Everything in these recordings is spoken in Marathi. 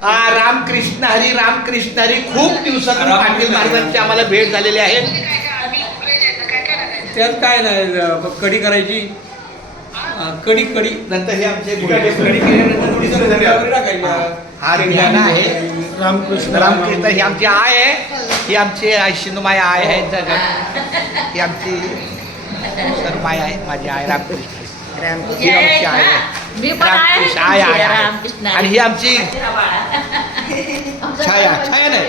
रामकृष्ण हरी खूप दिवसातून पाटील महाराजांची आम्हाला भेट झालेली आहे. त्यात काय नाही, कढी करायची, कढी नंतर हे आमचे कढी केल्यानंतर हा ज्ञान आहे. रामकृष्ण ही आमची आय आहे, ही आमची शिनुमाई आय आहे जगत, ही आमची सर्वमाई आहे, माझी आय रामकृष्ण ही आमची आय आहे. रामकृष्ण आय आहे आणि ही आमची छाया नाही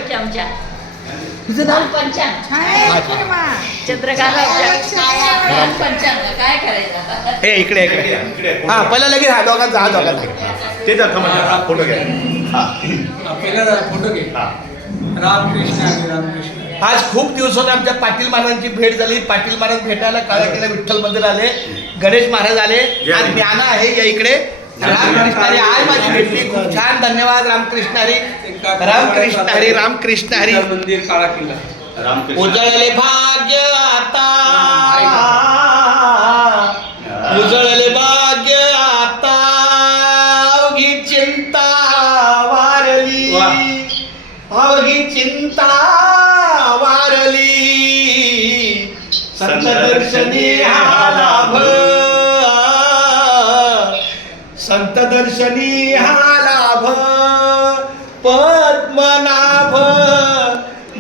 तुझं नाव पंचांग चंद्रकांत काय करायचं हे इकडे हा पहिला लगेच हा दोघांचा ते फोटो घ्या. पहिला फोटो घे. रामकृष्ण. आज खूप दिवसात आमच्या पाटील महाराजांची भेट झाली. पाटील महाराज भेटायला काळाकेला विठ्ठल मंदिर आले, गणेश महाराज आले, आज ज्ञान आहे या इकडे. रामकृष्ण हरी आय माझी भेटली, खूप छान. धन्यवाद रामकृष्ण हरी. रामकृष्ण हरी मंदिर काळा किल्ला उजळले भाग्य आता, उजळले भाग्य आता, अवघी चिंता वारली, अवघी चिंता वारली, संत दर्शनी हा लाभ, संत दर्शनी हा लाभ, पद्मनाभ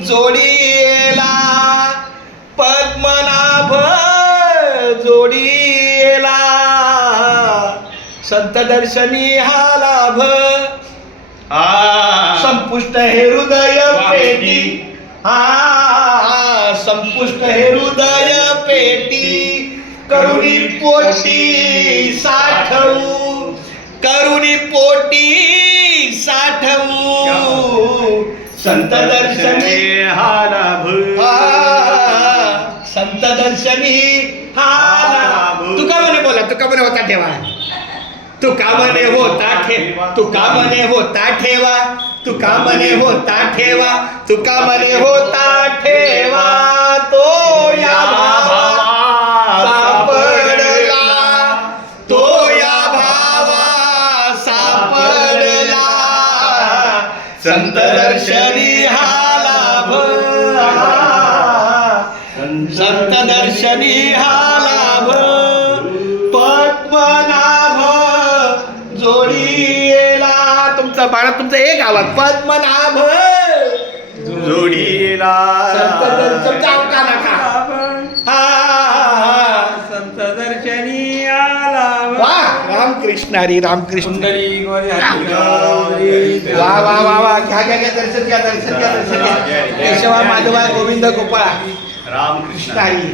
जोडीला, पद्मनाभ जोडीला, संत दर्शनी हा लाभ. संपुष्ट हे हृदय पेटी, संपुष्ट हे हृदय पेटी, करुणी पोटी साठवू, करुणी पोटी साठवू, संत दर्शनी हा लाभ, संत दर्शनी हा लाभ. तुका म्हणे बोला, तुका म्हणे होता ठेवा, तुका म्हणे होता ठेवा, तुका म्हणे होता ठेवा, तुका म्हणे होता ठेवा, तुका म्हणे होता ठेवा, तो या भावा सापडला, तो या भावा सापडला, संत दर्शनी हा लाभ, संत दर्शनी हा लाभ, पद्मनाभ जोडीला. तुमचा बाळा तुमचा एक आवाज, पद्मनाभ जोडीला, संत दर्शन का नका, संत दर्शनी आला. रामकृष्ण हरी रामकृष्ण. सुंदरी वा वा वा वा, घ्या घ्या घ्या, दर्शन घ्या, दर्शन घ्या, दर्शन घ्या. केशवा माधवा गोविंद गोपाळा रामकृष्ण हरी.